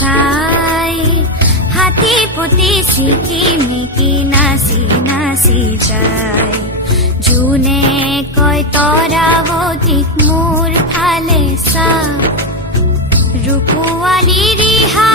চাই হাতী পতি ছিকিমিকি নাচি নাচি যায় যোনে কয় তৰাৱতীক মোৰ ফালে চা ৰূপোৱালী ৰিহা